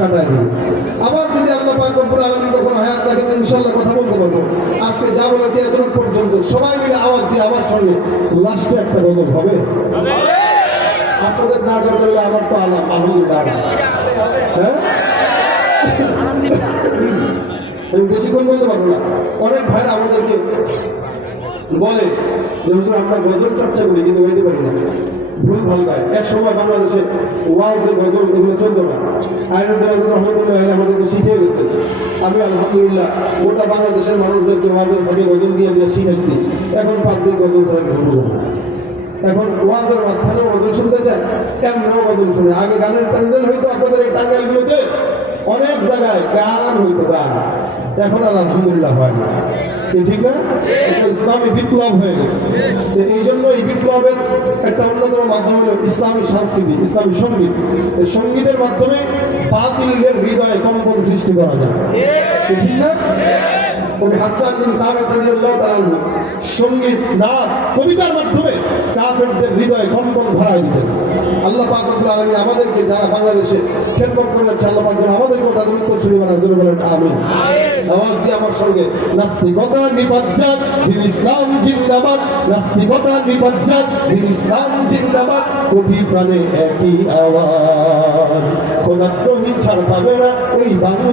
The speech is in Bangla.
কাটায় দেবে। আবার যদি আল্লাহ পাক রব্বুল আলামিন কখনো হায়াত রাখেন ইনশাআল্লাহ কথা বলতে পারবো। আজকে যা বলেছি এতটুকু পর্যন্ত সবাই মিলে আওয়াজ দিয়ে আমার সঙ্গে লাস্টে একটা গজল হবে। আপনাদের না করতে আমার তো আলহামদুলিল্লাহ। হ্যাঁ আমি বেশিক্ষণ বলতে পারবো না। অনেক ভাইরা আমাদেরকে বলে যে আমরা গজল চর্চা করি কিন্তু গাইতে পারি না, ভুল ভাল গায়। এক সময় বাংলাদেশে ওয়াজে গজল এগুলো চলতো না। আইনুদ্দিন রহমতুল্লাহ আমাদেরকে শিখিয়ে গেছে। আমি আলহামদুলিল্লাহ গোটা বাংলাদেশের মানুষদেরকে ওয়াজের ফাঁকে গজল দিয়ে দিয়ে শিখাইছি। এখন পাবলিক গজল ছাড়া কিছু বোঝে না। এখন ওয়াজের মাঝখানেও গজল শুনতে চায়, কেমনও গজল শুনে। আগে গানের প্যান্ডেল হইতো আপনাদের এই টাঙ্গাইলগুলোতে, অনেক জায়গায় গান হইতো, গান। এখন আর আলহামদুলিল্লাহ হয় না, ঠিক না? ইসলামী বিপ্লব হয়ে গেছে। এই জন্য এই বিপ্লবের একটা অন্যতম মাধ্যম হলো ইসলামী সংস্কৃতি, ইসলামী সঙ্গীত। এই সঙ্গীতের মাধ্যমে বাতিলের হৃদয়ে কম্পন সৃষ্টি করা যায়, ঠিক না? হাসান বিন সাবিত রাদিয়াল্লাহু তাআলা সঙ্গীত না কবিতার মাধ্যমে কাফেরদের হৃদয়ে কম্পন ধরায় দিতেন। আল্লাহ পাক রব্বুল আলামিন আমাদেরকে যারা বাংলাদেশে খেদমত করে যাচ্ছে আল্লাহ পাক আমাদের কথা উত্তরসূরি বানান, জোরে বলেন আমিন। আওয়াজ দিয়ে আমার সঙ্গে নাস্তিকতা নিপাজ্জাত দিন ইসলাম জিন্দাবাদ, নাস্তিকতা নিপাজ্জাত দিন ইসলাম জিন্দাবাদ, কোটি প্রাণে একই আওয়াজ, খোদার তৌহিদ ছাড় পাবে না এই বাংলা।